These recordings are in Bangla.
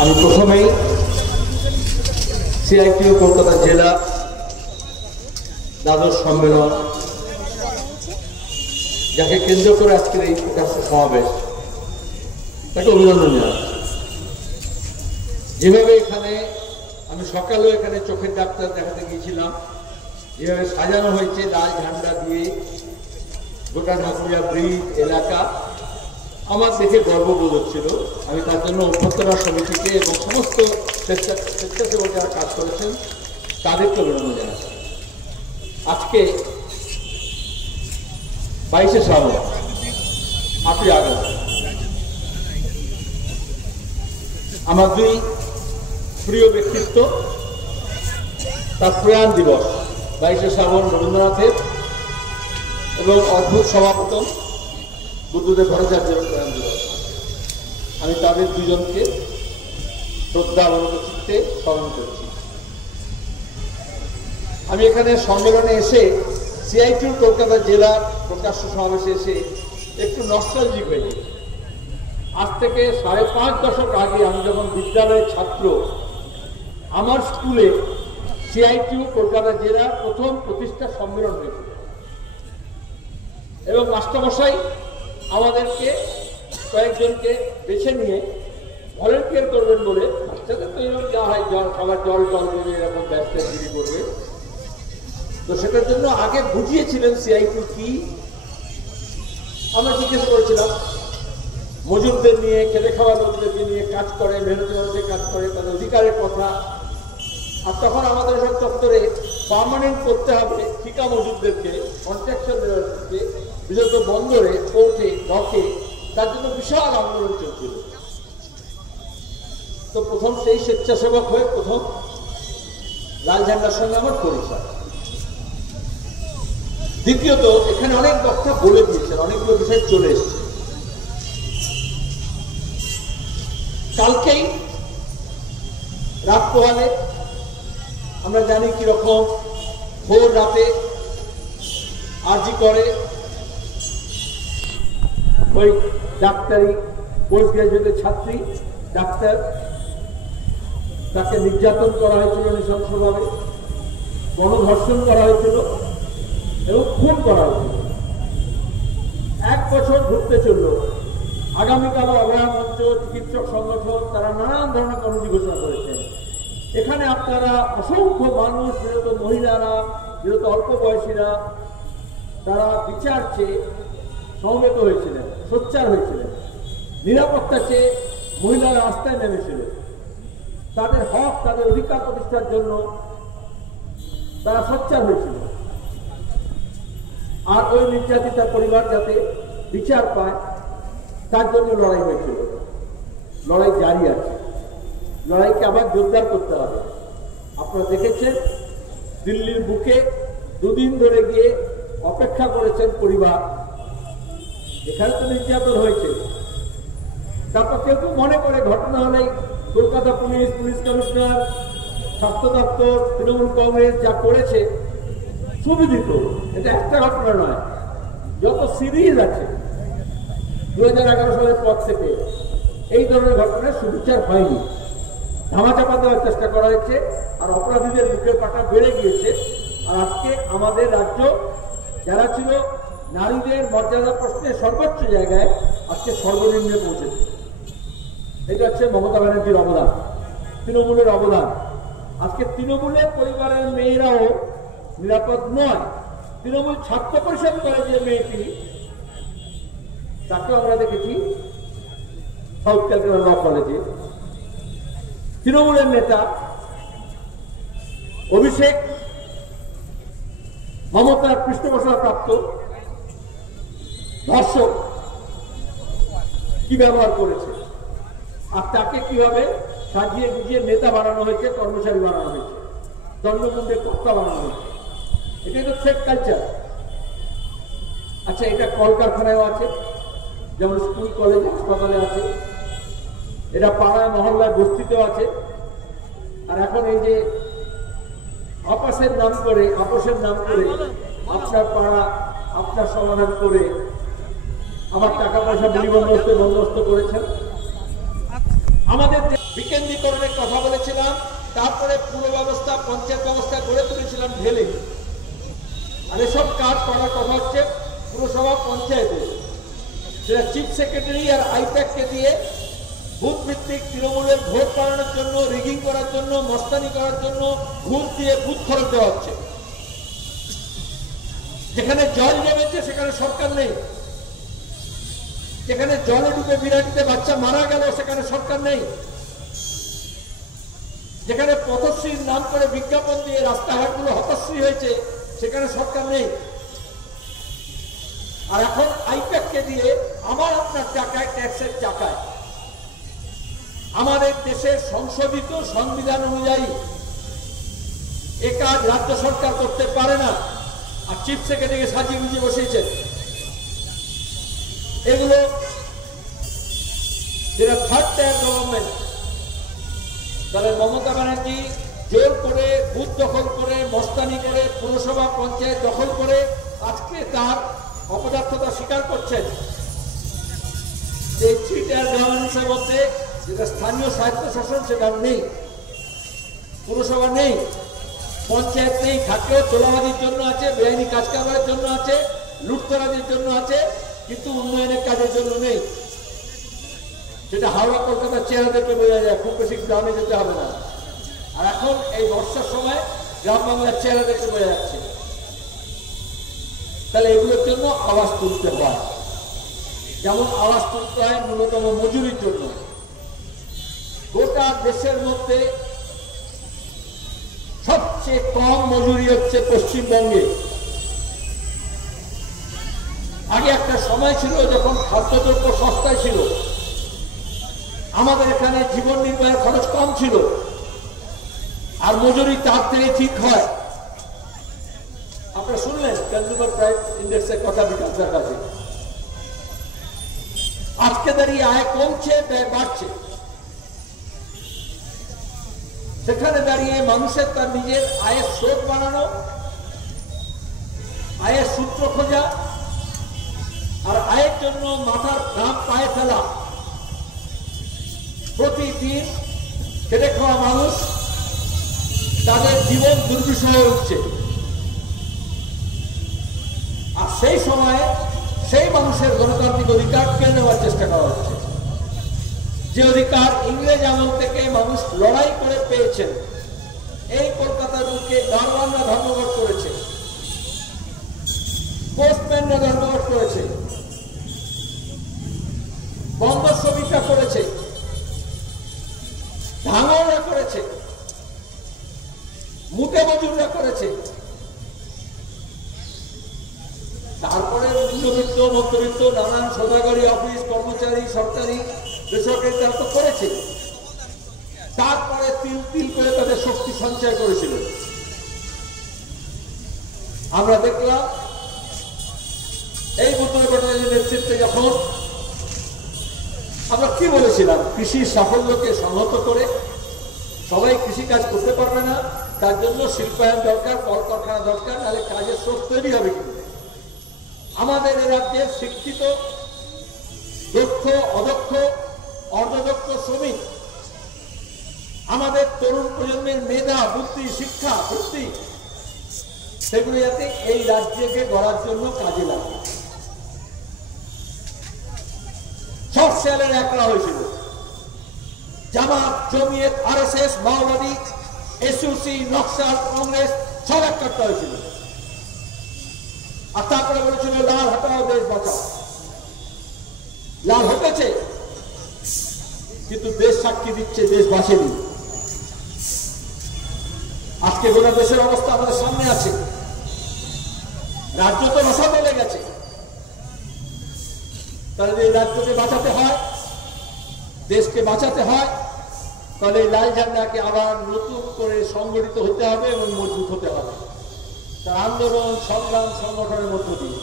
আমি প্রথমেই সিআইটিইউ কলকাতা জেলা দ্বাদশ সম্মেলন, যাকে কেন্দ্র করে আজকের এই প্রকাশ্য সমাবেশ, তাকে অভিনন্দন জানাচ্ছি। যেভাবে এখানে আমি সকালেও এখানে চোখের ডাক্তার দেখাতে গিয়েছিলাম, যেভাবে সাজানো হয়েছে লাল ঝান্ডা দিয়ে গোটা ঢাকুরিয়া ব্রিজ এলাকা, আমার দেখে গর্ববোধ হচ্ছিল। আমি তার জন্য অভ্যর্থনা সমিতিকে এবং সমস্ত স্বেচ্ছাসেবক যারা কাজ করেছেন তাদেরকে অভিনন্দন জানাচ্ছি। আজকে 22শে শ্রাবণ, 8ই আগস্ট, আমার দুই প্রিয় ব্যক্তিত্ব তার প্রয়াণ দিবস। 22শে শ্রাবণ রবীন্দ্রনাথের এবং অদ্ভুত সমাপতন বুদ্ধদেব ভট্টাচার্যের প্রয়াণ দিবস। আমি তাদের দুজনকে শ্রদ্ধা অবনত চিত্তে স্মরণ করছি। আমি এখানে সম্মেলনে এসে সিআইটিইউ কলকাতা জেলার প্রকাশ্য সমাবেশে এসে একটু নস্টালজিক হয়ে গেছি। আজ থেকে 5.5 দশক আগে আমি যখন বিদ্যালয়ের ছাত্র, আমার স্কুলে সিআইটিইউ কলকাতা জেলার প্রথম প্রতিষ্ঠা সম্মেলন হয়েছিল এবং মাস্টারমশাই আমাদেরকে কয়েকজনকে বেছে নিয়ে ভলেন্টিয়ার করবেন বলে, বাচ্চাদের তো এরকম যা হয় সবার জল দেবে, এরকম ব্যবসাগিরি করবে, তো সেটার জন্য আগে বুঝিয়েছিলেন সিআইটিইউ কি। আমরা জিজ্ঞেস করেছিলাম মজুরদের নিয়ে, খেতে খাওয়া লোকদেরকে নিয়ে কাজ করে, মেহনতি কাজ করে, তাদের অধিকারের কথা। আর তখন আমাদের সব দপ্তরে পার্মানেন্ট করতে হবে ঠিকা মজুরদেরকে, কন্ট্রাকশন দেওয়াকে, বিশেষত বন্দরে, পোর্টে, ডকে, তার জন্য বিশাল আন্দোলন চলছিল। তো প্রথম সেই স্বেচ্ছাসেবক হয়ে প্রথম লাল ঝান্ডার সঙ্গে আমার পরিচয়। দ্বিতীয়ত, এখানে অনেক বক্তা বলে দিয়েছেন, অনেকগুলো বিষয় চলে এসছে। কালকেই রাত পোহালে আমরা জানি কিরকম ভোর রাতে আরজি করে ওই ডাক্তারি পোস্ট গ্রাজুয়েটের ছাত্রী ডাক্তার, তাকে নির্যাতন করা হয়েছিল নৃশংসভাবে, গণধর্ষণ করা হয়েছিল এবং খুন করা হয়েছিল। 1 বছর ঘুরতে চলল। আগামীকালও অভয়া মঞ্চ, চিকিৎসক সংগঠন, তারা নানান ধরনের কর্মসূচি ঘোষণা করেছেন। এখানে আপনারা অসংখ্য মানুষ, বিরত মহিলারা, বিরত অল্প বয়সীরা, তারা বিচার চেয়ে সমবেত হয়েছিলেন, সোচ্চার হয়েছিলেন। নিরাপত্তা চেয়ে মহিলারা রাস্তায় নেমেছিলেন। তাদের হক, তাদের অধিকার প্রতিষ্ঠার জন্য তারা সোচ্চার হয়েছিল। আর ওই নির্যাতিতার পরিবার যাতে বিচার পায় তার জন্য লড়াই হয়েছিল। লড়াই জারি আছে, লড়াইকে আবার জোরদার করতে হবে। আপনারা দেখেছেন দিল্লির বুকে 2 দিন ধরে গিয়ে অপেক্ষা করেছেন পরিবার। এখানে তো নির্যাতন হয়েছে, তারপর কেউ কেউ মনে করে ঘটনা হলেই কলকাতা পুলিশ, পুলিশ কমিশনার, স্বাস্থ্য দপ্তর, তৃণমূল কংগ্রেস যা করেছে সুবিদিত। এটা একটা ঘটনা নয়, যত সিরিজ আছে 2011 সালের পর থেকে এই ধরনের ঘটনার সুবিচার হয়নি। ধামাচাপা দেওয়ার চেষ্টা করা হয়েছে, আর অপরাধীদের বুকের পাটা বেড়ে গিয়েছে। আর আজকে আমাদের রাজ্য যারা ছিল নারীদের মর্যাদা প্রশ্নে সর্বোচ্চ জায়গায়, আজকে সর্বনিম্নে পৌঁছেছে। এটা হচ্ছে মমতা ব্যানার্জির অবদান, তৃণমূলের অবদান। আজকে তৃণমূলের পরিবারের মেয়েরাও নিরাপদ নয়। তৃণমূল ছাত্র পরিষদ করে যে মেয়েটি, তাকে আমরা দেখেছি সাউথ ক্যালকাটা ল কলেজে। তৃণমূলের নেতা অভিষেক মমতার পৃষ্ঠপোষকতা প্রাপ্ত ধর্ষক কি ব্যবহার করেছে, আর তাকে কিভাবে সাজিয়ে গুজিয়ে নেতা বানানো হয়েছে, কর্মচারী বানানো হয়েছে, দণ্ডমুণ্ডের কর্তা বানানো হয়েছে। এটাই তো থ্রেট কালচার। আচ্ছা, এটা কলকারখানায়ও আছে, যেমন স্কুল, কলেজ, হাসপাতালে আছে। এটা পাড়ায় মহল্লায় বস্তিতেও আছে। আর এখন এই যে আপসের নাম করে আপনার পাড়া আপনার সমাধান করে আমার টাকা পয়সা বিলি বন্দোবস্ত করেছেন। আমাদের বিকেন্দ্রীকরণের কথা বলেছিলাম, তারপরে পুরো ব্যবস্থা পঞ্চায়েত ব্যবস্থা গড়ে তুলেছিলাম ঢেলে। আর এসব কাজ করার কথা হচ্ছে পুরসভা পঞ্চায়েতে, সেটা চিফ সেক্রেটারি আর আইপ্যাককে দিয়ে বুথ ভিত্তিক তৃণমূলের ভোট বাড়ানোর জন্য, রিগিং করার জন্য, মস্তানি করার জন্য ঘুষ দিয়ে বুথ খরচ দেওয়া হচ্ছে। যেখানে জল জমেছে সেখানে সরকার নেই, যেখানে জলে ডুবে বিরাটিতে বাচ্চা মারা গেল সেখানে সরকার নেই, যেখানে পথশ্রীর নাম করে বিজ্ঞাপন দিয়ে রাস্তাঘাটগুলো হতশ্রী হয়েছে সেখানে সরকার নেই। আর এখন আইপ্যাককে দিয়ে আমার আপনার টাকায়, ট্যাক্সের টাকায় আমাদের দেশের সংশোধিত সংবিধান অনুযায়ী এ কাজ রাজ্য সরকার করতে পারে না। আর চিফ সেক্রেটারিকে সাজিয়ে গুজিয়ে বসিয়েছেন। এগুলো যেটা থার্ড টায়ার গভর্নমেন্ট, তাহলে মমতা ব্যানার্জি জোর করে বুথ দখল করে, মস্তানি করে, পুরসভা পঞ্চায়েত দখল করে আজকে তার অপদার্থতা স্বীকার করছেন। এই থ্রি টায়ার গভর্নেন্সের মধ্যে যেটা স্থানীয় স্বায়ত্তশাসন সেটা নেই, পুরসভা নেই, পঞ্চায়েত নেই, থাকলেও তোলাবাজির জন্য আছে, বেআইনি কাজ কারবারের জন্য আছে, লুটতরাজের জন্য আছে, কিন্তু উন্নয়নের কাজের জন্য নেই। যেটা হাওড়া কলকাতার চেহারা দেখে বোঝা যায়, খুব বেশি গ্রামে যেতে হবে না। আর এখন এই বর্ষার সময় গ্রাম বাংলার চেহারা দেখে বোঝা যাচ্ছে। তাহলে এগুলোর জন্য আওয়াজ তুলতে হয়, যেমন আওয়াজ তুলতে হয় ন্যূনতম মজুরির জন্য। গোটা দেশের মধ্যে সবচেয়ে কম মজুরি হচ্ছে পশ্চিমবঙ্গে। আগে একটা সময় ছিল যখন খাদ্যদ্রব্য সস্তায় ছিল, আমাদের এখানে জীবন নির্বাহের খরচ কম ছিল, আর মজুরি তার থেকে ঠিক হয়। আপনারা শুনলেন কনজিউমার প্রাইস ইন্ডেক্সের কথা বিকাশের কাছে। আজকে দাঁড়িয়ে আয় কমছে, ব্যয় বাড়ছে। সেখানে দাঁড়িয়ে মানুষের তার নিজের আয়ের স্রোত বানানো, আয়ের সূত্র খোঁজা, আর আয়ের জন্য মাথার ঘাম পায়ে ফেলা। প্রতিদিন খেটে খাওয়া মানুষ তাদের জীবন দুর্বিষহ হয়ে উঠছে। আর সেই সময়ে সেই মানুষের গণতান্ত্রিক অধিকার কেড়ে নেওয়ার চেষ্টা করা হচ্ছে, যে অধিকার ইংরেজ আমল থেকে মানুষ লড়াই করে পেয়েছেন। এই কলকাতার বুকে দারোয়ানরা ধর্মঘট করেছে, পোস্টম্যানরা ধর্মঘট করেছে, বন্দর শ্রমিকরা করেছে, ভাঙড়রা করেছে, মুটে মজুররা করেছে। তারপরে উচ্চবিত্ত, মধ্যবিত্ত, নানান সদাগরি, অফিস কর্মচারী, সরকারি বেসরকারি তারা তো করেছে। তারপরে তিল তিল করে তাদের শক্তি সঞ্চয় করেছিল। আমরা দেখলাম এই বুদ্ধদেব ভট্টাচার্যের নেতৃত্বে যখন আমরা কি বলেছিলাম, কৃষির সাফল্যকে সংহত করে সবাই কৃষি কাজ করতে পারবে না, তার জন্য শিল্পায়ন দরকার, কলকারখানা দরকার, নাহলে কাজের স্রোত তৈরি হবে কিন্তু। আমাদের এ রাজ্যের শিক্ষিত, দক্ষ, অদক্ষ, অর্ধদক্ষ শ্রমিক, আমাদের তরুণ প্রজন্মের মেধা, বুদ্ধি, শিক্ষা, বুদ্ধি, সেগুলো যাতে এই রাজ্যকে গড়ার জন্য কাজে লাগে। সব শেয়ালের একলা হয়েছিল। জামাত, জমিয়ত, আরএসএস, মাওবাদী, এসইউসি, নকশাল, কংগ্রেস সব একটা হয়েছিল। আর তারপরে বলেছিল লাল হটাও, দেশ বাঁচাও। লাল হতেছে, কিন্তু দেশ সাক্ষী দিচ্ছে দেশ বাঁচেনি। আজকে গোটা দেশের অবস্থা আমাদের সামনে আছে। রাজ্য তো রসাতলে গেছে। তাহলে এই রাজ্যকে বাঁচাতে হয়, দেশকে বাঁচাতে হয়, তাহলে এই লাল ঝান্ডাকে আবার নতুন করে সংগঠিত হতে হবে এবং মজবুত হতে হবে, তার আন্দোলন, সংগ্রাম, সংগঠনের মধ্য দিয়ে।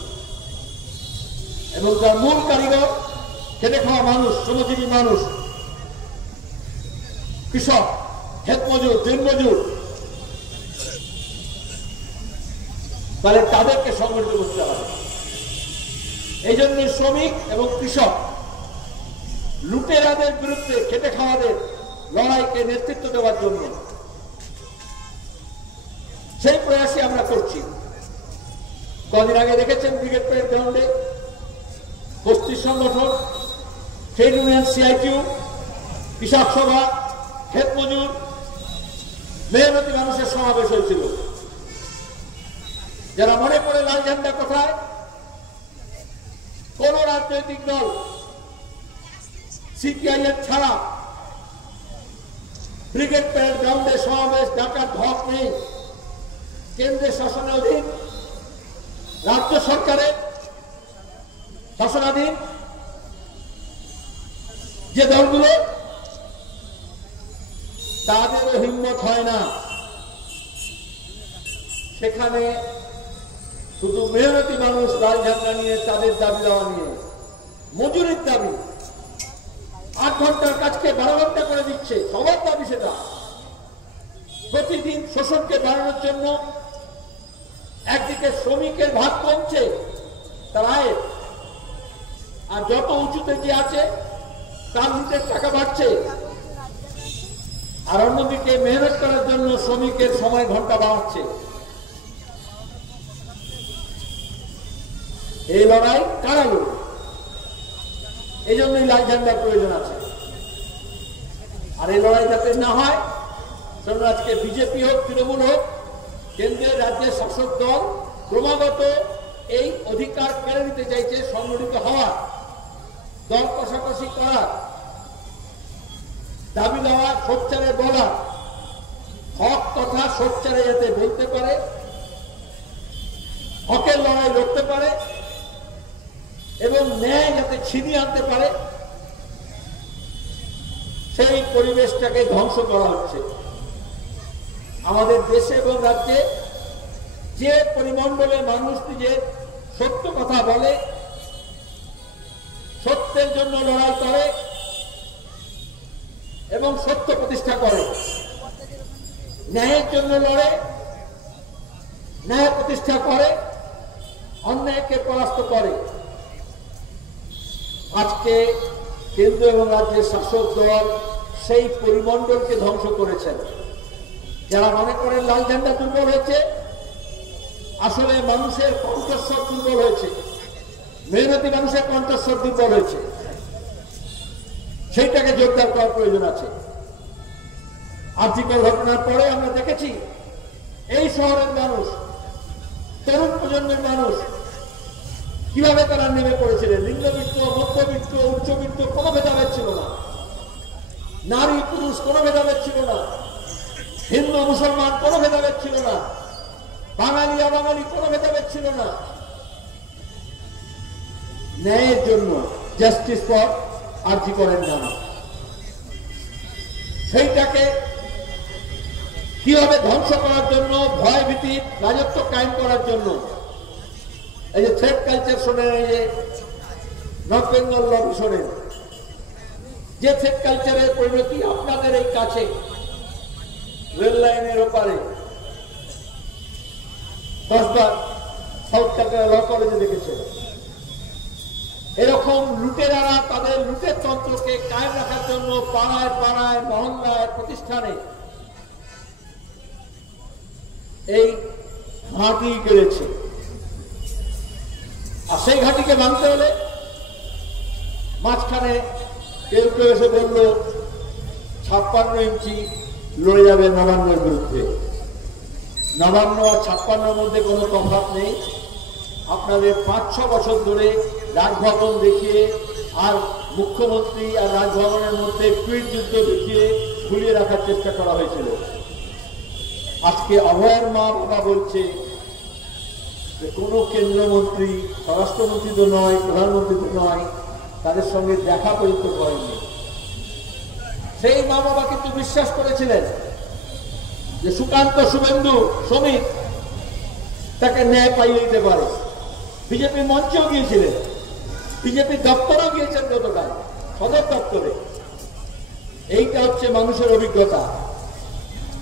এবং তার মূল কারিগর খেটে খাওয়া মানুষ, শ্রমজীবী মানুষ, কৃষক, ক্ষেত মজুর, দিনমজুর, তাহলে তাদেরকে সংগঠিত করতে হবে। এই জন্য শ্রমিক এবং কৃষক লুটেরাদের বিরুদ্ধে, খেটে খাওয়াদের লড়াইকে নেতৃত্ব দেওয়ার জন্য। সেই প্রয়াসই আমরা করছি। কদিন আগে দেখেছেন ব্রিগেড প্যারেড গ্রাউন্ডে বস্তি সংগঠন, ট্রেড ইউনিয়ন, সিআইটিউ, কৃষক সভা, ক্ষেত মজুর, মেহনতি মানুষের সমাবেশ হয়েছিল। যারা মনে করে লাল ঝান্ডা কোথায়, কোন রাজনৈতিক দল সিপিআইএম ছাড়া ব্রিগেড প্যারেড গ্রাউন্ডে সমাবেশ ডাকার ধক নেই। কেন্দ্রের শাসনাধীন, রাজ্য সরকারের শাসনাধীন যে দলগুলো, তাদেরও হিম্মত হয় না সেখানে শুধু মেহনতি মানুষ লাল ঝান্ডা নিয়ে তাদের দাবি দেওয়া নিয়ে, মজুরির দাবি, 8 ঘন্টার কাজকে 12 ঘন্টা করে দিচ্ছে, সবার দাবি সেটা। প্রতিদিন শোষণকে বাড়ানোর জন্য একদিকে শ্রমিকের ভাগ কমছে তার আয়ের, আর যত উঁচুতে যে আছে তার নিজের টাকা বাড়ছে, আর অন্যদিকে মেহনত করার জন্য শ্রমিকের সময় ঘন্টা বাড়াচ্ছে। এই লড়াই কারা লড়বে? এই জন্যই লাল ঝান্ডার প্রয়োজন আছে। আর এই লড়াই যাতে না হয়, সেজন্য আজকে বিজেপি হোক, তৃণমূল হোক, কেন্দ্রের রাজ্যের শাসক দল ক্রমাগত এই অধিকার কেড়ে নিতে চাইছে, সংগঠিত হওয়ার, দল কষাকষি করার, দাবি দেওয়া, সোচ্চারে বলা, হক কথা সোচ্চারে যাতে বলতে পারে, হকের লড়াই লড়তে পারে এবং ন্যায় যাতে ছিনিয়ে আনতে পারে, সেই পরিবেশটাকে ধ্বংস করা হচ্ছে। আমাদের দেশে এবং রাজ্যে যে পরিমণ্ডলে মানুষ নিজের সত্য কথা বলে, সত্যের জন্য লড়াই করে এবং সত্য প্রতিষ্ঠা করে, ন্যায়ের জন্য লড়ে, ন্যায় প্রতিষ্ঠা করে, অন্যায়কে পরাস্ত করে, আজকে কেন্দ্র এবং রাজ্যের শাসক দল সেই পরিমণ্ডলকে ধ্বংস করেছেন। যারা মনে করেন লাল ঝান্ডা দুর্বল হয়েছে, আসলে মানুষের কণ্ঠস্বর দুর্বল হয়েছে, মেহনতি মানুষের কণ্ঠস্বর দুর্বল হয়েছে। সেইটাকে জোরদার করার প্রয়োজন আছে। আর্থিক ঘটনার পরে আমরা দেখেছি এই শহরের মানুষ, তরুণ প্রজন্মের মানুষ কিভাবে তারা নেমে পড়েছিলেন। নিম্নবিত্ত, মধ্যবিত্ত, উচ্চবিত্ত কোনো ভেদাভেদ ছিল না, নারী পুরুষ কোনো ভেদাভেদ ছিল না, হিন্দু মুসলমান কোনো ভেদাভেদ ছিল না, বাঙালি অবাঙালি কোনো ভেদাভেদ ছিল না। ন্যায়ের জন্য, জাস্টিস ফর আরজি করেন নাম, সেইটাকে কিভাবে ধ্বংস করার জন্য, ভয় ভীতি, রাজত্ব কায়েম করার জন্য, এই যে থ্রেড কালচার শোনেন, এই যে নর্থ বেঙ্গল লবি শোনেন, যে থ্রেড কালচারের পরিণতি আপনাদের এই কাছে রেল লাইনের ওপারে 10 বার সাউথ ক্যালকাটা ল কলেজে দেখেছে। এরকম লুটেরারা তাদের লুটের তন্ত্রকে কায়েম রাখার জন্য পাড়ায় পাড়ায়, মহল্লায়, প্রতিষ্ঠানে এই ঘাঁটি গেড়েছে। আর সেই ঘাঁটিকে ভাঙতে হলে মাঝখানে কেউ কেউ এসে বলল 56 ইঞ্চি লড়ে যাবে নবান্নের বিরুদ্ধে। নবান্ন আর 56-র মধ্যে কোনো তফাৎ নেই। আপনাদের 5-6 বছর ধরে রাজভবন দেখিয়ে আর মুখ্যমন্ত্রী আর রাজভবনের মধ্যে টুইট যুদ্ধ দেখিয়ে ঝুলিয়ে রাখার চেষ্টা করা হয়েছিল। আজকে অভয়ের মা বাবা বলছে যে কোনো কেন্দ্রমন্ত্রী, স্বরাষ্ট্রমন্ত্রী তো নয়, প্রধানমন্ত্রী তো নয়, তাদের সঙ্গে দেখা পর্যন্ত করেননি। সেই মা বাবা কিন্তু বিশ্বাস করেছিলেন যে সুকান্ত, শুভেন্দু, শ্রমিক তাকে ন্যায় পাইয়ে দিতে পারে। বিজেপি মঞ্চেও গিয়েছিলেন, বিজেপি দপ্তরেও গিয়েছেন, গতকাল সদর দপ্তরে। এইটা হচ্ছে মানুষের অভিজ্ঞতা।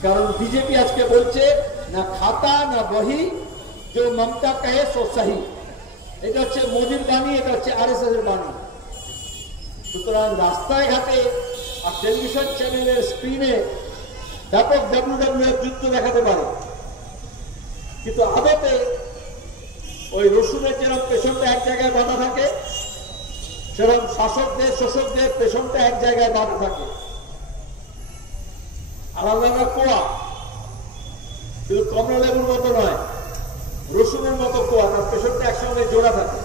কারণ বিজেপি আজকে বলছে না খাতা না বহি, যে মমতা কহে সো সহি। এটা হচ্ছে মোদির বাণী, এটা হচ্ছে আরএসএস এর বাণী। সুতরাং রাস্তায় ঘাটে আর টেলিভিশন চ্যানেলের স্ক্রিনে ব্যাপক WWF যুদ্ধ দেখাতে পারে, কিন্তু আদতে ওই রসুনের যেরকম পেছনটা এক জায়গায় বাঁধা থাকে, সেরকম শাসকদের শোষকদের পেছনটা এক জায়গায় বাঁধা থাকে। আলাদা কোয়া, কিন্তু কমলা লেবুর মতো নয়, রসুনের মতো কোয়া, তার পেছনটা একসঙ্গে জোড়া থাকে।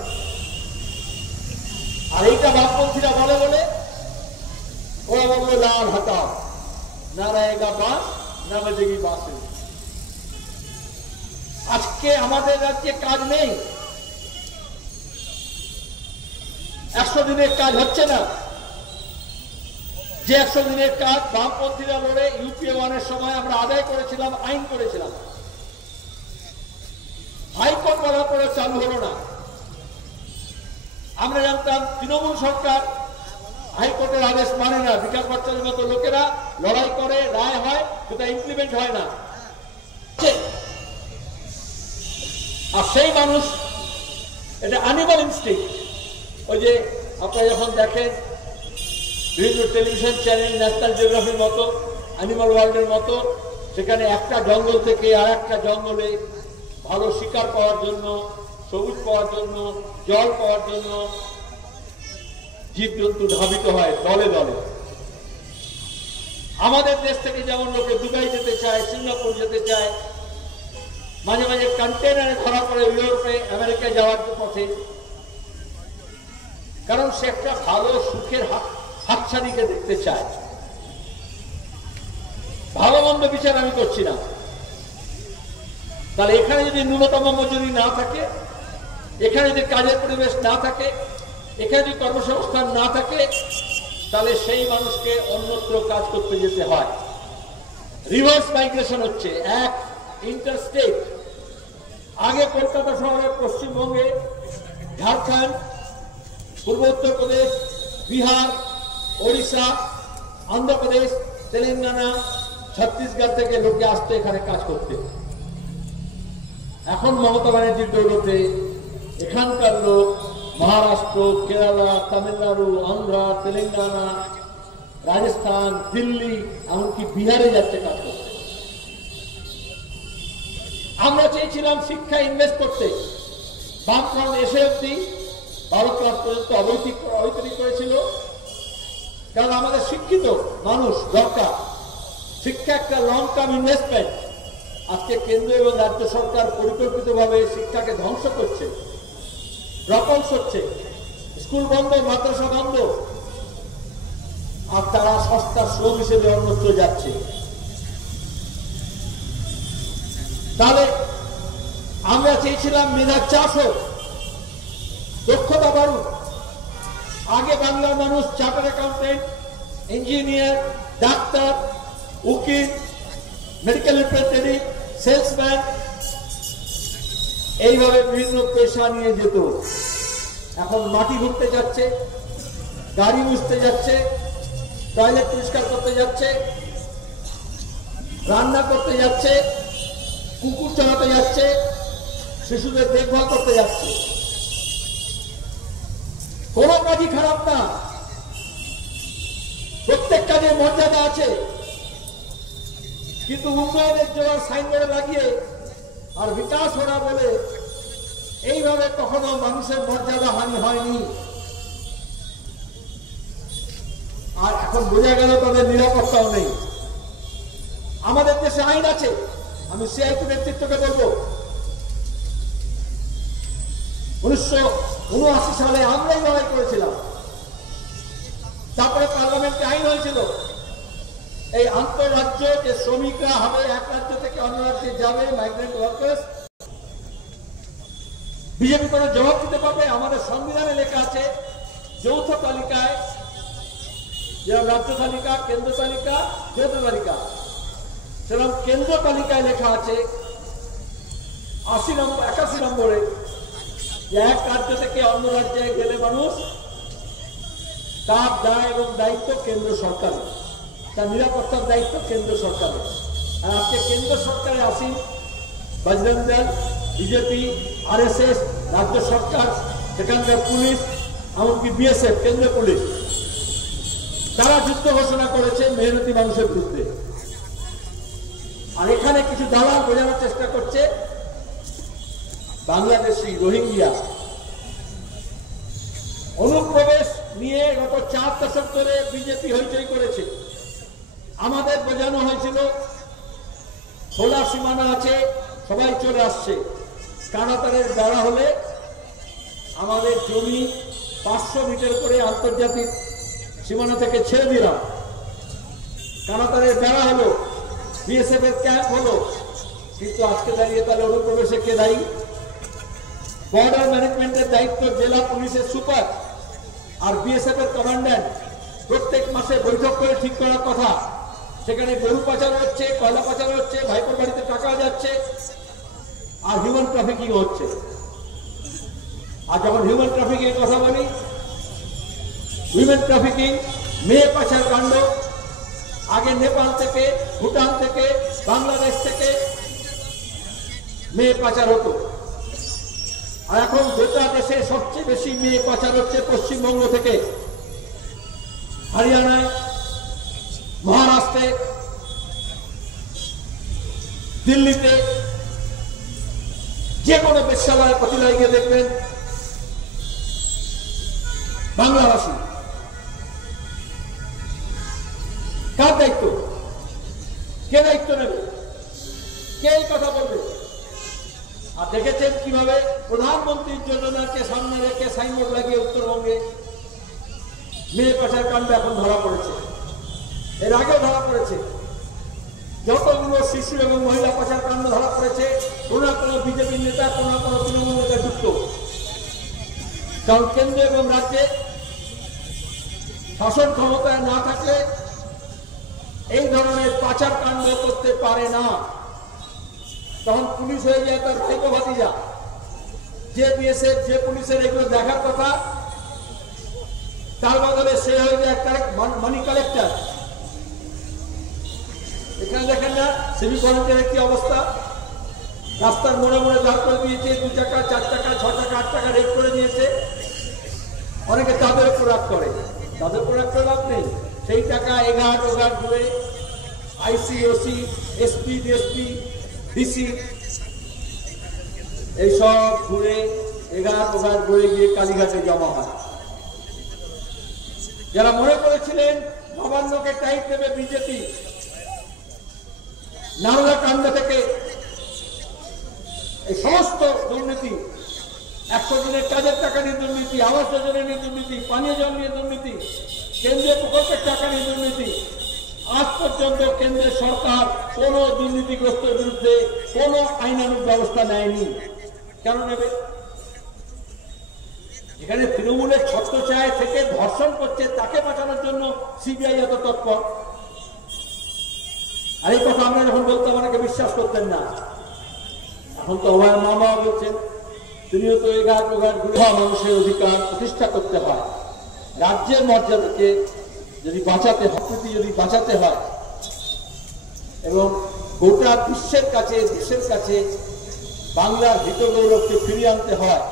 আর এইটা বামপন্থীরা বলে বলে ওরা বললো লাল হাতাও না রায়েগা বাস না বাজেগি বাসে। আজকে আমাদের রাজ্যে কাজ নেই, 100 দিনের কাজ হচ্ছে না। যে 100 দিনের কাজ বামপন্থীরা লড়ে ইউপিএ 1-এর সময় আমরা আদায় করেছিলাম, আইন করেছিলাম, হাইকোর্ট বলার পরে চালু হলো না। আমরা জানতাম তৃণমূল সরকার হাইকোর্টের আদেশ মানে না, বিকাশ ভট্টাচার্যের মতো লোকেরা লড়াই করে, রায় হয়, সেটা ইমপ্লিমেন্ট হয় না। আর সেই মানুষ, এটা অ্যানিমাল ইনস্টিংক্ট। ওই যে আপনারা যখন দেখেন বিভিন্ন টেলিভিশন চ্যানেল, ন্যাশনাল জিওগ্রাফির মতো, অ্যানিমাল ওয়ার্ল্ডের মতো, সেখানে একটা জঙ্গল থেকে আর একটা জঙ্গলে ভালো শিকার পাওয়ার জন্য, সবুজ পাওয়ার জন্য, জল পাওয়ার জন্য জীবজন্তু ধাবিত হয় দলে দলে। আমাদের দেশ থেকে যেমন লোকে দুবাই যেতে চায়, সিঙ্গাপুর যেতে চায়, মাঝে মাঝে কন্টেনারে ধরা পড়ে ইউরোপে আমেরিকায় যাওয়ার পথে, কারণ সে একটা ভালো সুখের হাতছানিকে দেখতে চায়। ভালো মন্দ বিচার আমি করছি না। তাহলে এখানে যদি ন্যূনতম মজুরি না থাকে, এখানে যদি কাজের পরিবেশ না থাকে, এখানে যদি কর্মসংস্থান না থাকে, তাহলে সেই মানুষকে অন্যত্র কাজ করতে যেতে হয়। রিভার্স মাইগ্রেশন হচ্ছে, এক ইন্টারস্টেট। আগে কলকাতা শহরের পশ্চিমবঙ্গে, ঝাড়খণ্ড, পূর্ব উত্তরপ্রদেশ, বিহার, ওড়িশা, অন্ধ্রপ্রদেশ, তেলেঙ্গানা, ছত্তিশগড় থেকে লোকে আসতো এখানে কাজ করতে। এখন মমতা ব্যানার্জির দৌলতে এখানকার লোক মহারাষ্ট্র, কেরালা, তামিলনাড়ু, অন্ধ্র, তেলেঙ্গানা, রাজস্থান, দিল্লি, এমনকি বিহারে যাচ্ছে কাজ করতে। আমরা চেয়েছিলাম শিক্ষা ইনভেস্ট করতে। বামফ্রন্ট এসে অব্দি 12 ক্লাস পর্যন্ত অবৈতনিক করেছিল, কারণ আমাদের শিক্ষিত মানুষ দরকার। শিক্ষা একটা লং টার্ম ইনভেস্টমেন্ট। আজকে কেন্দ্র এবং রাজ্য সরকার পরিকল্পিতভাবে শিক্ষাকে ধ্বংস করছে, ড্রপআউট হচ্ছে, স্কুল বন্ধ, মাদ্রাসা বন্ধ, আর তারা সস্তা শ্রম হিসেবে অন্যত্র যাচ্ছে। তাহলে আমরা চেয়েছিলাম মেধার চাষ হোক, দক্ষতা বাড়ুক। আগে বাংলার মানুষ চার্টার্ড অ্যাকাউন্টেন্ট, ইঞ্জিনিয়ার, ডাক্তার, উকিল, মেডিকেল রিপ্রেজেন্টেটিভ, সেলসম্যান, এইভাবে বিভিন্ন পেশা নিয়ে যেত। এখন মাটি ঘুরতে যাচ্ছে, গাড়ি মুছতে যাচ্ছে, টয়লেট পরিষ্কার করতে যাচ্ছে, রান্না করতে যাচ্ছে, কুকুর চড়াতে যাচ্ছে, শিশুদের দেখভাল করতে যাচ্ছে। কোন কাজই খারাপ না, প্রত্যেক কাজে মর্যাদা আছে, কিন্তু উন্নয়নের জন্য সাইনবোর্ডে লাগিয়ে আর বিকাশ হরা বলে এইভাবে কখনো মানুষের মর্যাদা হানি হয়নি। আর এখন বোঝা গেল তাদের নিরাপত্তাও নেই। আমাদের দেশে আইন আছে, আমি সিআইপি নেতৃত্বকে বলবো, 1979 সালে আমরাই লড়াই করেছিলাম, তারপরে পার্লামেন্টে আইন হয়েছিল, এই আন্তঃরাজ্য যে শ্রমিকরা হবে, এক রাজ্য থেকে অন্য রাজ্যে যাবে, মাইগ্রেন্ট ওয়ার্কার্স, বিজেপি কোনো জবাব দিতে পারবে? আমাদের সংবিধানে লেখা আছে যৌথ তালিকায়, যেরকম রাজ্য তালিকা, কেন্দ্র তালিকা, যৌথ তালিকা, সেরকম কেন্দ্র তালিকায় লেখা আছে 81 নম্বরে যে এক রাজ্য থেকে অন্য রাজ্যে গেলে মানুষ, তার দায় এবং দায়িত্ব কেন্দ্র সরকারের, তার নিরাপত্তার দায়িত্ব কেন্দ্র সরকারের। আর আজকে কেন্দ্র সরকারে আসি বজরং দল, বিজেপি, আরএসএস, রাজ্য সরকার, সেখানকার পুলিশ, এমনকি বিএসএফ, কেন্দ্রীয় পুলিশ, তারা যুদ্ধ ঘোষণা করেছে মেহনতি মানুষের বিরুদ্ধে। আর এখানে কিছু দালাল বোঝানোর চেষ্টা করছে বাংলাদেশি রোহিঙ্গা অনুপ্রবেশ নিয়ে গত 4 দশক ধরে বিজেপি হইচই করেছে। আমাদের বোঝানো হয়েছিল খোলা সীমানা আছে, সবাই চলে আসছে, কাঁটাতারের বেড়া হলে আমাদের জমি 500 মিটার করে আন্তর্জাতিক সীমানা থেকে ছেড়ে দিলাম, কাঁটাতারের বেড়া হলো, বিএসএফ এর ক্যাম্প হলো, কিন্তু আজকে দাঁড়িয়ে তাহলে অনুপ্রবেশে কে দায়ী? বর্ডার ম্যানেজমেন্টের দায়িত্ব জেলা পুলিশের সুপার আর বিএসএফ এর কমান্ড্যান্ট প্রত্যেক মাসে বৈঠক করে ঠিক করার কথা। সেখানে গরু পাচার হচ্ছে, কয়লা পাচার হচ্ছে, ভাইপোর বাড়িতে টাকা যাচ্ছে, আর হিউম্যান ট্রাফিকিং হচ্ছে। আর যখন হিউম্যান ট্রাফিকিং এর কথা বলি, উইমেন ট্রাফিকিং, মেয়ে পাচার কাণ্ড, আগে নেপাল থেকে, ভুটান থেকে, বাংলাদেশ থেকে মেয়ে পাচার হতো, আর এখন গোটা দেশে সবচেয়ে বেশি মেয়ে পাচার হচ্ছে পশ্চিমবঙ্গ থেকে। হরিয়ানায়, মহারাষ্ট্রে, দিল্লিতে যে কোনো বেশ্যালয় পতিলায় গিয়ে দেখবেন বাংলাভাষী। কার দায়িত্ব? কে দায়িত্ব নেবে? কে এই কথা বলবে? আর দেখেছেন কিভাবে প্রধানমন্ত্রীর যোজনাকে সামনে রেখে সাইনবোর্ড লাগিয়ে উত্তরবঙ্গে মেয়ে পাচার কাণ্ড এখন ধরা পড়েছে, এর আগেও ধরা পড়েছে। যতগুলো শিশু এবং মহিলা পাচার কাণ্ড ধরা পড়েছে, কোনো না কোনো বিজেপির নেতা, কোনো না কোনো তৃণমূল নেতা যুক্ত। কারণ কেন্দ্র এবং রাজ্যে শাসন ক্ষমতায় না থাকলে এই ধরনের পাচার কাণ্ড করতে পারে না। তখন পুলিশ হয়ে যায় তার ভাইপো ভাতিজা। যে বিএসএফ, যে পুলিশের এগুলো দেখার কথা, তার বদলে সে হয়ে যায় একটা মানি কালেক্টর। এখানে দেখেন না সিভিক ভলেন্টিয়ারের কি অবস্থা, রাস্তার মোড়ে মোড়ে দাঁড় করে দিয়েছে, 2 টাকা, 4 টাকা, 6 টাকা, 8 টাকা রেট করে দিয়েছে। অনেকে তাদের উপর রাগ করে, তাদের উপর রাগ করে লাভ নেই। সেই টাকা এঘাট ওঘাট ঘুরে আইসি, ওসি, এসপি, ডিএসপি, ডিসি এইসব ঘুরে এঘাট ওঘাট ঘুরে গিয়ে কালীঘাটে জমা হয়। যারা মনে করেছিলেন নবান্নকে টাইট দেবে বিজেপি, নারদা কাণ্ড থেকে এই সমস্ত দুর্নীতি, 100 দিনের কাজের টাকা নিয়ে দুর্নীতি, আবাস যোজনা নিয়ে দুর্নীতি, পানীয় জল নিয়ে দুর্নীতি, কেন্দ্রীয় প্রকল্পের টাকা নিয়ে দুর্নীতি, আজ পর্যন্ত কেন্দ্রের সরকার কোন দুর্নীতিগ্রস্তের বিরুদ্ধে কোন আইনানুগ ব্যবস্থা নেয়নি। কেন নেবে? এখানে তৃণমূলের ছত্রছায়া থেকে ধর্ষণ করছে, তাকে বাঁচানোর জন্য সিবিআই এত তৎপর। আর এই কথা আমরা যখন বলতাম অনেকে বিশ্বাস করতেন না। এখন তো আমার মামা বলছেন, তিনিও তো এঘাট ওঘাট ঘুরে মানুষের অধিকার প্রতিষ্ঠা করতে হয়, রাজ্যের মর্যাদাকে যদি বাঁচাতে হয়, যদি বাঁচাতে হয় এবং গোটা বিশ্বের কাছে, দেশের কাছে বাংলার হিত গৌরবকে ফিরিয়ে আনতে হয়,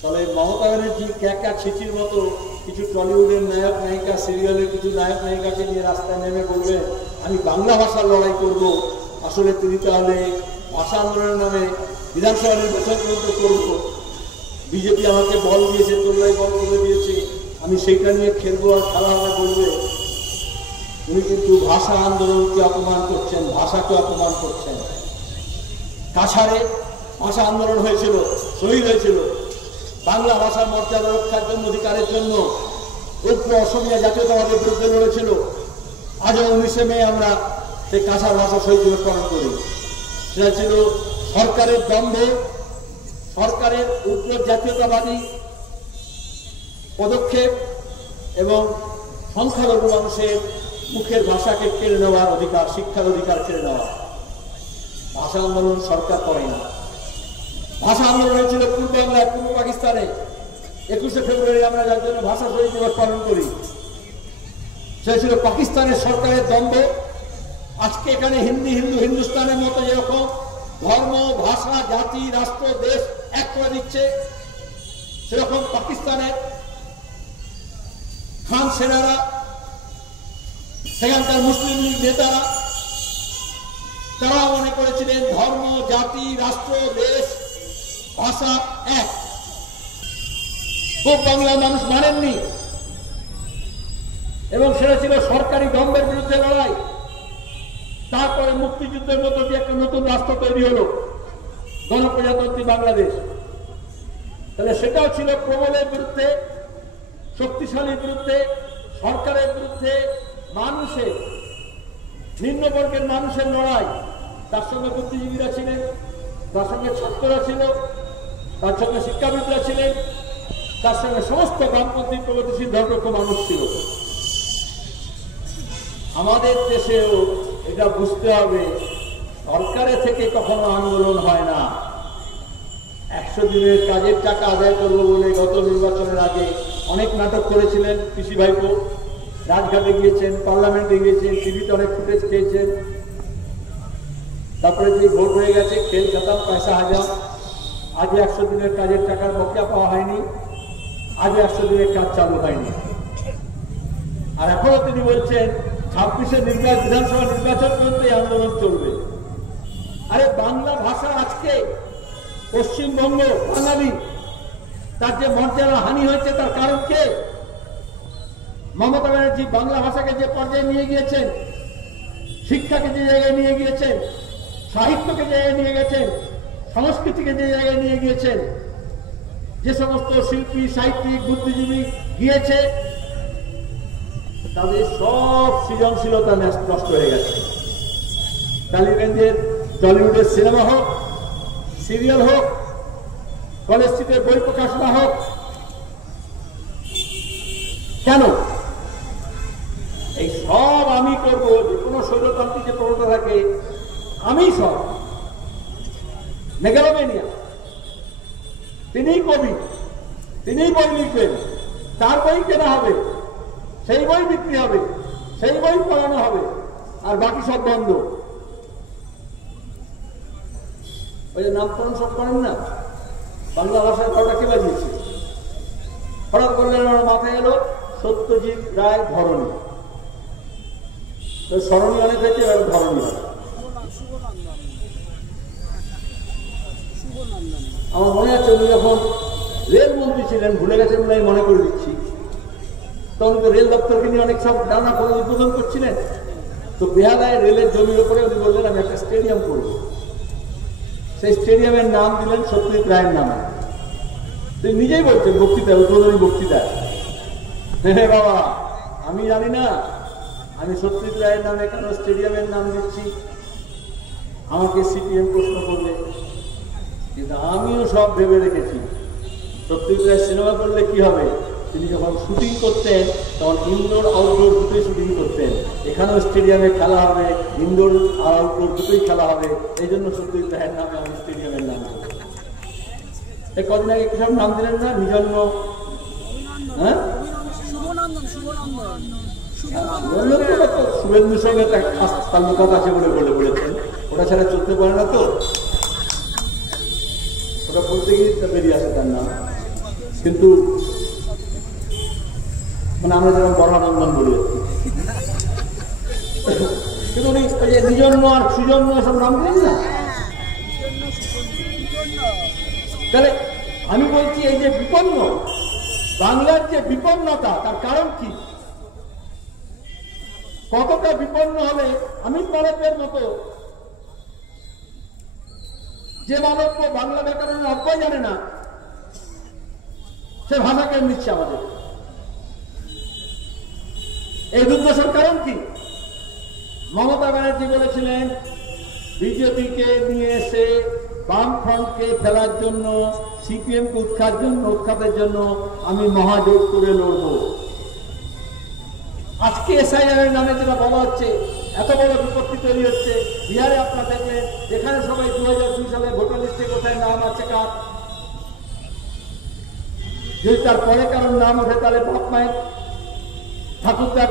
তাহলে মমতা ব্যানার্জি ক্যাকা ছিচির মতো কিছু টলিউডের নায়ক নায়িকা, সিরিয়ালের কিছু নায়ক নায়িকাকে নিয়ে রাস্তায় নেমে বলবেন আমি বাংলা ভাষার লড়াই করব। আসলে তিনি তাহলে ভাষা আন্দোলনের নামে বিধানসভা নির্বাচন পর্যন্ত করব। বিজেপি আমাকে বল দিয়েছে, তোমরাই বল করে দিয়েছে, আমি সেইটা নিয়ে খেলবো আর খেলা হবে বলবে। উনি কিন্তু ভাষা আন্দোলনকে অপমান করছেন, ভাষাকে অপমান করছেন। কাছাড়ে ভাষা আন্দোলন হয়েছিল, শহীদ হয়েছিল, বাংলা ভাষার মর্যাদা রক্ষার জন্য, অধিকারের জন্য উগ্র অসমীয়া জাতীয়তাবাদের বিরুদ্ধে লড়েছিল। আজও 19শে মে আমরা সেই কাছাড় ভাষা শহীদ দিবস পালন করি। সেটা ছিল সরকারের দ্বন্দ্ব, সরকারের উগ্র জাতীয়তাবাদী পদক্ষেপ এবং সংখ্যালঘু মানুষের মুখের ভাষাকে কেড়ে নেওয়ার অধিকার, শিক্ষার অধিকার কেড়ে নেওয়া। ভাষা আন্দোলন সরকার করে না। ভাষা আন্দোলন হয়েছিল পূর্ব বাংলায়, পূর্ব পাকিস্তানে। 21শে ফেব্রুয়ারি আমরা যার জন্য ভাষা শহীদ দিবস পালন করি, সেটা ছিল পাকিস্তানের সরকারের দ্বন্দ্ব। আজকে এখানে হিন্দি, হিন্দু, হিন্দুস্তানের মতো যেরকম ধর্ম, ভাষা, জাতি, রাষ্ট্র, দেশ এক করে দিচ্ছে, সেরকম পাকিস্তানের খান সেনারা সেখানকার মুসলিম লীগ নেতারা তারা মনে করেছিলেন ধর্ম, জাতি, রাষ্ট্র, দেশ, ভাষা এক। পূর্ব বাংলার মানুষ মানেননি এবং সেটা ছিল সরকারি দম্ভের বিরুদ্ধে লড়াই। তারপরে মুক্তিযুদ্ধের মধ্য দিয়ে একটা নতুন রাষ্ট্র তৈরি হলো, গণপ্রজাতন্ত্রী বাংলাদেশ। তাহলে সেটাও ছিল প্রবলের বিরুদ্ধে, শক্তিশালীর বিরুদ্ধে, সরকারের বিরুদ্ধে, মানুষের, নিম্নবর্গের মানুষের লড়াই। তার সঙ্গে বুদ্ধিজীবীরা ছিলেন, তার সঙ্গে ছাত্ররা ছিল, তার সঙ্গে শিক্ষাবিদরা ছিলেন, তার সঙ্গে সমস্ত বামপন্থী প্রগতিশীল ধর্মনিরপেক্ষ মানুষ ছিল। আমাদের দেশেও এটা বুঝতে হবে, সরকারের থেকে কখনো আন্দোলন হয় না। 100 দিনের কাজের টাকা আদায় করবো বলে গত নির্বাচনের আগে অনেক নাটক করেছিলেন পিসি ভাইপো। রাজঘাটে গিয়েছেন, পার্লামেন্টে গিয়েছেন, টিভিতে অনেক ফুটেজ খেয়েছেন। তারপরে যে ভোট হয়ে গেছে, খেল খতম, পয়সা হাজার। আজও 100 দিনের কাজের টাকার বকেয়া পাওয়া হয়নি, আজও 100 দিনের কাজ চালু হয়নি। আর এখনো তিনি বলছেন 26-এর বিধানসভা নির্বাচন পর্যন্ত এই আন্দোলন চলবে। আরে বাংলা ভাষা আজকে পশ্চিমবঙ্গ বাঙালি তার যে মর্যাদা হানি হয়েছে, তার কারণ কে? মমতা ব্যানার্জি বাংলা ভাষাকে যে পর্যায়ে নিয়ে গিয়েছেন, শিক্ষাকে যে জায়গায় নিয়ে গিয়েছেন, সাহিত্যকে যে জায়গায় নিয়ে গেছেন, সংস্কৃতিকে যে জায়গায় নিয়ে গিয়েছেন, যে সমস্ত শিল্পী, সাহিত্যিক, বুদ্ধিজীবী গিয়েছে, তাদের সব সৃজনশীলতা নষ্ট হয়ে গেছে। টালিগঞ্জের টলিউডের সিনেমা হোক, সিরিয়াল হোক, কলেজ স্ট্রিটের বই প্রকাশনা হোক, কেন এই সব আমি করবো? যে কোনো স্বৈরতান্ত্রিক যে প্রবণতা থাকে, আমি সব মেগালোমেনিয়া। তিনিই কবি, তিনিই বই লিখবেন, তার বই কেনা হবে, সেই বই বিক্রি হবে, সেই বই পড়ানো হবে, আর বাকি সব বন্ধ। ওই যে নামকরণ সব করেন না, বাংলা ভাষায় বড়টা কে বাজিয়েছে? হঠাৎ করলেন আমার মাথায় এলো সত্যজিৎ রায় ধরণী। স্মরণী অনেক হয়েছে, এবার ধরণী হয়। আমার মনে আছে উনি যখন রেলমন্ত্রী ছিলেন, ভুলে গেছেন বলে আমি মনে করে দিচ্ছি, তখন তো রেল দপ্তরকে নিয়ে অনেক সব নানা করে উদ্বোধন করছিলেন। তো বেহালায় রেলের জমির উপরে উনি বললেন আমি একটা স্টেডিয়াম করব। সেই স্টেডিয়ামের নাম দিলেন সত্যজিৎ রায়ের নামে। তিনি নিজেই বলছেন বক্তৃতায়, উদ্বোধনী বক্তৃতায়, হ্যাঁ বাবা আমি জানি না আমি সত্যজিৎ রায়ের নামে কেন স্টেডিয়ামের নাম দিচ্ছি, আমাকে সিপিএম প্রশ্ন করবে, কিন্তু আমিও সব ভেবে রেখেছি সত্যজিৎ রায় সিনেমা করলে কি হবে। তিনি যখন শুটিং করতেন তখন ইনডোর আউটডোর দুটোই শুটিং করতেন। এখানেও স্টেডিয়ামে খেলা হবে, ইনডোর আর আউটডোর দুটোই খেলা হবে। এই জন্য সত্যজিৎ রায়ের নামে আমি স্টেডিয়ামের নাম করব। এই কদিন আগে কিসব নাম দিলেন না, নিজন্ম, হ্যাঁ শুভেন্দুর সঙ্গে একটা খাস তাল্লুকাত আছে বলে বলেছেন। ওটা ছাড়া চলতে পারে না, তো ওটা বলতে গিয়ে বেরিয়ে আসে তার নাম। কিন্তু মানে আমরা যেমন বর্ণানন্দন বলি, কিন্তু উনি নিজন্য আর সুজন্য সব নাম দিন না। তাহলে আমি বলছি এই যে বিপন্ন বাংলার যে বিপন্নতা, তার কারণ কি? কতটা বিপন্ন হলে আমি মানবের মতো যে মানব বাংলা ব্যাকরণের অব্যয় জানে না, সে ভাষাকে নিচ্ছে আমাদের। এই দুর্দশার কারণ কি? মমতা ব্যানার্জি বলেছিলেন বিজেপিকে নিয়ে এসে বামফ্রন্টকে ফেলার জন্য, সিপিএমকে উৎখাতের জন্য আমি মহাজোট করে লড়ব। আজকে এসআইআর এর নামে যেটা বলা হচ্ছে, এত বড় বিপত্তি তৈরি হচ্ছে। বিহারে আপনারা দেখলেন, এখানে সবাই 2002 সালে ভোটার লিস্টে কোথায় নাম আছে কার, যদি তার পরে কারণ নাম ওঠে তাহলে বাপ মায়ের, ঠাকুরদার,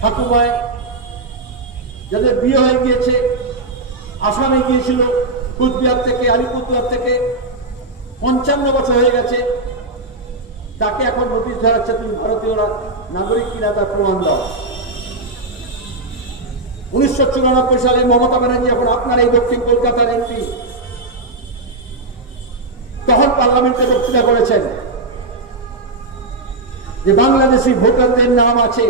ঠাকুমায়, যাদের বিয়ে হয়ে গিয়েছে, আসামে গিয়েছিল কুচবিহার থেকে, আলিপুরদুয়ার থেকে, 55 বছর হয়ে গেছে, তাকে এখন নোটিশ ধরাচ্ছে তুমি ভারতীয় নাগরিক কিনা তার প্রমাণ দাও। 1994 সালে মমতা ব্যানার্জি যখন আপনার এই দক্ষিণ কলকাতার এমপি, তখন পার্লামেন্টে বক্তৃতা করেছেন যে বাংলাদেশি ভোটারদের নাম আছে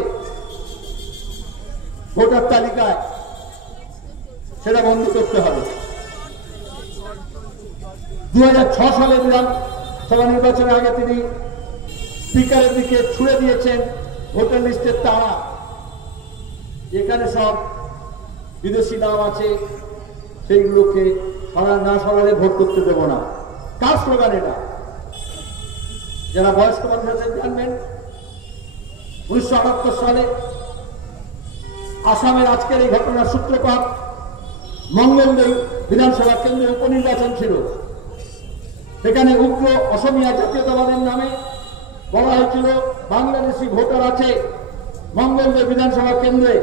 ভোটার তালিকায়, সেটা বন্ধ করতে হবে। 2006 সালে বিধানসভা নির্বাচনের আগে তিনি স্পিকারের দিকে ছুড়ে দিয়েছেন ভোটার লিস্টের তারা, যেখানে সব বিদেশি নাম আছে, সেইগুলোকে না সরালে ভোট করতে দেব না। কার স্লোগান এটা? যারা বয়স্ক মানুষ আছেন জানবেন, 1978 সালে আসামের আজকের এই ঘটনার সূত্রপাত মঙ্গলদৈ বিধানসভা কেন্দ্রে উপনির্বাচন ছিল। সেখানে উগ্র অসমিয়া জাতীয়তাবাদের নামে বলা হয়েছিল বাংলাদেশি ভোটার আছে মঙ্গলদৈ বিধানসভা কেন্দ্রে,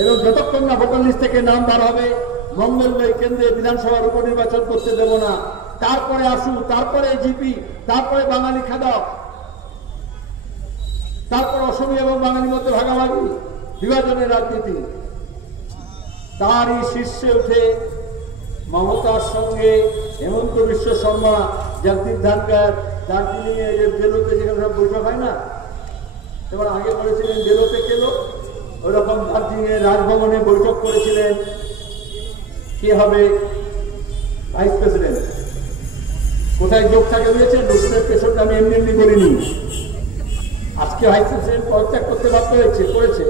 এবং যতক্ষণ না ভোটার লিস্ট থেকে নাম বার হবে মঙ্গলদৈ কেন্দ্রে বিধানসভার উপনির্বাচন করতে দেব না। তারপরে আসু, তারপরে জিপি, তারপরে বাঙালি খাদাও, তারপর অসমীয়া এবং বাঙালির মধ্যে ভাগাভাগি, বিভাজনের রাজনীতি। তারই শীর্ষে উঠে মমতার সঙ্গে হেমন্ত বিশ্ব শর্মা, জগদীপ ধনকর দার্জিলিং এ বেলোতে যেখানে সব বৈঠক হয় না, এবার আগে করেছিলেন বেলোতে কেলো, ওইরকম দার্জিলিং এর রাজভবনে বৈঠক করেছিলেন কে হবে ভাইস প্রেসিডেন্ট। কোথায় যোগ থাকে দিয়েছে, নতুনের পেছনটা আমি এমনি এমনি করিনি। আজকে ভাইস প্রেসিডেন্ট পদত্যাগ করতে বাধ্য করেছে।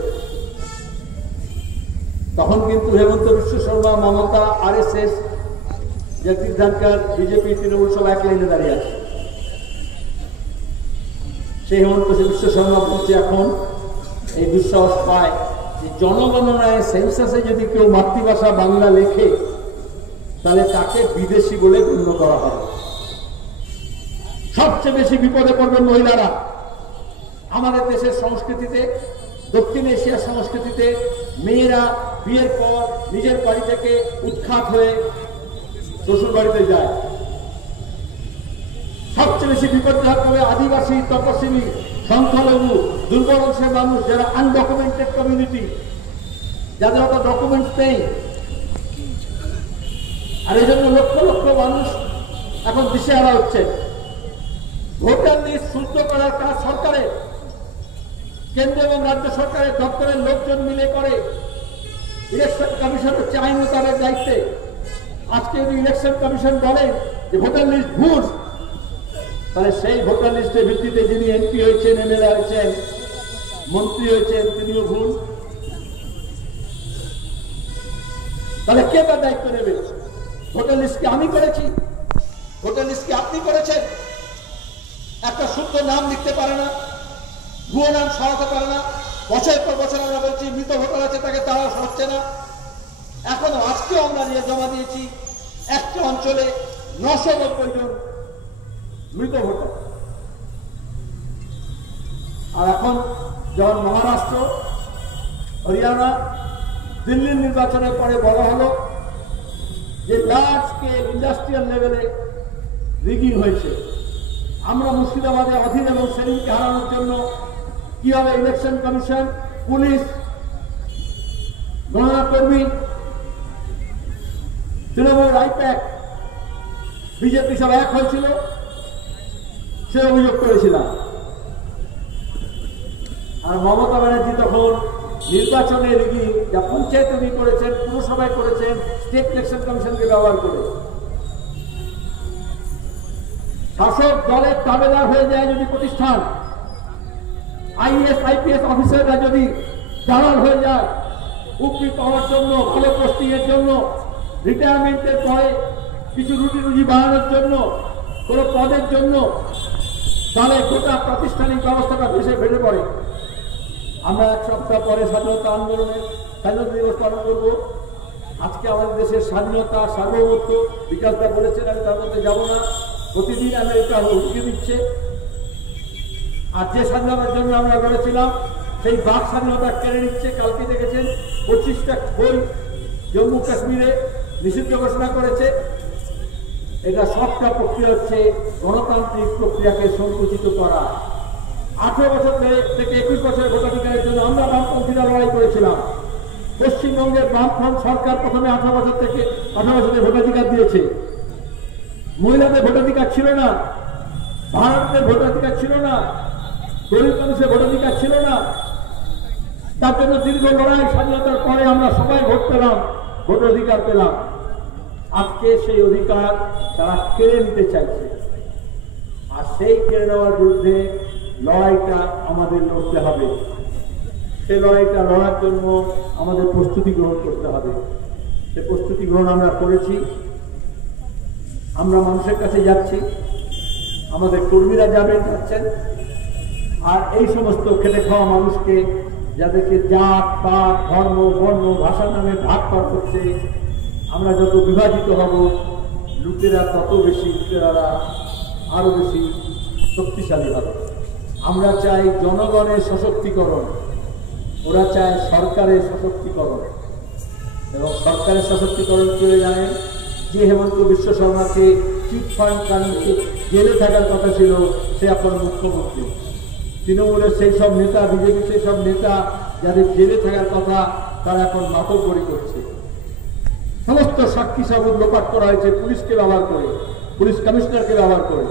তখন কিন্তু হেমন্ত বিশ্ব শর্মা, মমতা, RSS, জগদীপ ধনকর, বিজেপি, তৃণমূল সব এক লাইনে দাঁড়িয়ে আছে। সেই হেমন্ত বিশ্ব শর্মা বলছে এখন এই দুঃসাহস পায় যে জনগণনায় সেন্সাসে যদি কেউ মাতৃভাষা বাংলা লেখে তাহলে তাকে বিদেশি বলে গণ্য করা হবে। সবচেয়ে বেশি বিপদে পড়বে মহিলারা। আমাদের দেশের সংস্কৃতিতে, দক্ষিণ এশিয়ার সংস্কৃতিতে মেয়েরা বিয়ের পর নিজের বাড়ি থেকে উৎখাত হয়ে শ্বশুর বাড়িতে যায়। সবচেয়ে বেশি বিপর্যয় হবে আদিবাসী, তপশিলি, সংখ্যালঘু, দুর্বল অংশের মানুষ, যারা আনডকুমেন্টেড কমিউনিটি, যাদের অত ডকুমেন্টস নেই। আর এই জন্য লক্ষ লক্ষ মানুষ এখন দিশেহারা হচ্ছে। ভোটার লিস্ট শুদ্ধ করার কাজ সরকারের, কেন্দ্র এবং রাজ্য সরকারের দপ্তরের লোকজন মিলে করে। ইলেকশন কমিশন হচ্ছে আইন মোতাবেক দায়িত্বে। আজকে যদি ইলেকশন কমিশন বলে যে ভোটার লিস্ট ভুল, তাহলে সেই ভোটার লিস্টের ভিত্তিতে যিনি এমপি হয়েছেন, MLA হয়েছেন, মন্ত্রী হয়েছেন, তিনিও ভুল। তাহলে কে তার দায়িত্ব নেবে? ভোটার লিস্ট কি আমি করেছি? ভোটার লিস্ট কি আপনি করেছেন? একটা শুদ্ধ নাম লিখতে পারে না, ভুয়ো নাম সরাতে পারে না। বছরের পর বছর আমরা বলছি মৃত ভোটার আছে, তাকে তারা সরাচ্ছে না। এখন আজকেও আমরা নিয়ে জমা দিয়েছি একটা অঞ্চলে 990 জন মৃত ভোটার। আর এখন যখন মহারাষ্ট্র, হরিয়ানা, দিল্লির নির্বাচনের পরে বলা হলো যে লার্জ স্কেল ইন্ডাস্ট্রিয়াল লেভেলে রিগিং হয়েছে, আমরা মুর্শিদাবাদে অধীন এবং সেলিমকে হারানোর জন্য কিভাবে ইলেকশন কমিশন, পুলিশ, গণনা কর্মী, তৃণমূল, আইপ্যাক, বিজেপি সব এক হয়েছিল, সে অভিযোগ করেছিলাম। আর মমতা ব্যানার্জি তখন নির্বাচনে রিগিং, যা পঞ্চায়েতে করেছেন, পুরসভায় করেছেন, স্টেট ইলেকশন কমিশনকে ব্যবহার করে। শাসক দলের দাবেদার হয়ে যায় যদি প্রতিষ্ঠান, IAS IPS অফিসাররা যদি দালাল হয়ে যায় উপরি পাওয়ার জন্য, ভালো পোস্টিং এর জন্য, রিটায়ারমেন্টের পরে কিছু রুটি রুজি বাড়ানোর জন্য, কোন পদের জন্য, তাহলে গোটা প্রাতিষ্ঠানিক ব্যবস্থাটা ভেসে পড়ে। আমরা এক সপ্তাহ পরে স্বাধীনতা আন্দোলনের স্বাধীনতা দিবস পালন করবো। আজকে আমাদের দেশের স্বাধীনতা, সার্বভৌমত্ব, বিকাশদা বলেছেন, আমি তার মধ্যে যাব না। প্রতিদিন আমেরিকা হুমকি দিচ্ছে। আর যে স্বাধীনতার জন্য আমরা লড়েছিলাম সেই বাক স্বাধীনতা কেড়ে নিচ্ছে। কালকে দেখেছেন 25টা বই জম্মু কাশ্মীরে নিষিদ্ধ ঘোষণা করেছে। এটা সবটা প্রক্রিয়া হচ্ছে গণতান্ত্রিক প্রক্রিয়াকে সংকুচিত করা। 18 বছর থেকে 21 বছরের ভোটাধিকারের জন্য আমরা বামপন্থীরা লড়াই করেছিলাম। পশ্চিমবঙ্গের বামফ্রন্ট সরকার প্রথমে 18 বছর থেকে 18 বছরের ভোটাধিকার দিয়েছে। মহিলাদের ভোটাধিকার ছিল না, ভারতের ভোটাধিকার ছিল না, গরিব মানুষের ভোটাধিকার ছিল না। তার জন্য দীর্ঘ লড়াই, স্বাধীনতার পরে আমরা সবাই ভোট পেলাম, ভোটার অধিকার পেলাম। আজকে সেই অধিকার তারা কেড়ে নিতে চাইছে, আর সেই কেড়ে নেওয়ার বিরুদ্ধে লড়াইটা আমাদের লড়তে হবে। সেই লড়াইটা লড়ার জন্য আমাদের প্রস্তুতি গ্রহণ করতে হবে। সে প্রস্তুতি গ্রহণ আমরা করেছি। আমরা মানুষের কাছে যাচ্ছি, আমাদের কর্মীরা যাচ্ছেন, আর এই সমস্ত খেটে খাওয়া মানুষকে, যাদেরকে জাত পাত ধর্ম বর্ণ ভাষার নামে ভাগ করা হচ্ছে, আমরা যত বিভাজিত হব, লুটেরা তত বেশি, লুটেরারা আরো বেশি শক্তিশালী হবে। আমরা চাই জনগণের সশক্তিকরণ, ওরা চায় সরকারের সশক্তিকরণ। এবং সরকারের সশক্তিকরণ করে জানেন যে হেমন্ত বিশ্ব শর্মাকে চিট ফান্ড কারণে জেলে থাকার কথা ছিল, সে এখন মুখ্যমন্ত্রী। তৃণমূলের সেই সব নেতা, বিজেপির সেই সব নেতা যাদের জেলে থাকার কথা, তারা এখন মাতব্বরি করছে। সমস্ত সাক্ষী সাবুত লোপাট করা হয়েছে পুলিশকে ব্যবহার করে, পুলিশ কমিশনারকে ব্যবহার করে।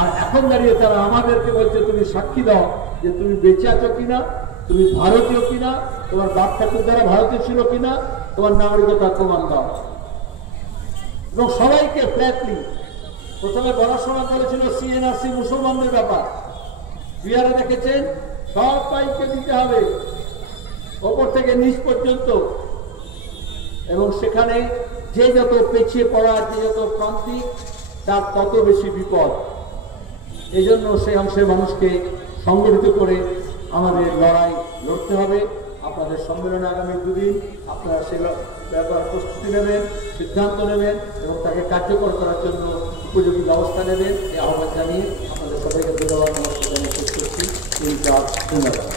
আর এখন দাঁড়িয়ে তারা আমাদেরকে বলছে, তুমি সাক্ষী দাও যে তুমি বেঁচে আছো কিনা, তুমি ভারতীয় কিনা, তোমার বাপ ঠাকুর দ্বারা ভারতীয় ছিল কিনা, তোমার নাগরিকতা প্রমাণ দাও। এবং সবাইকে ফ্ল্যাটলি প্রথমে পড়াশোনা করেছিল সিএনআরসি মুসলমানদের ব্যাপার, বিহারে দেখেছেন সবাইকে দিতে হবে ওপর থেকে নিচ পর্যন্ত। এবং সেখানে যে যত পেছিয়ে পড়া, যে যত প্রান্তিক, তার তত বেশি বিপদ। এই জন্য সেই অংশের মানুষকে সংগঠিত করে আমাদের লড়াই লড়তে হবে। আপনাদের সম্মেলনে আগামী দুদিন আপনারা সে ব্যাপারে প্রস্তুতি নেবেন, সিদ্ধান্ত নেবেন এবং তাকে কার্যকর করার জন্য উপযোগী ব্যবস্থা নেবেন, এই আহ্বান জানিয়ে আপনাদের সবাইকে ধন্যবাদ, নমস্কার জানিয়ে শেষ করছি। ধন্যবাদ।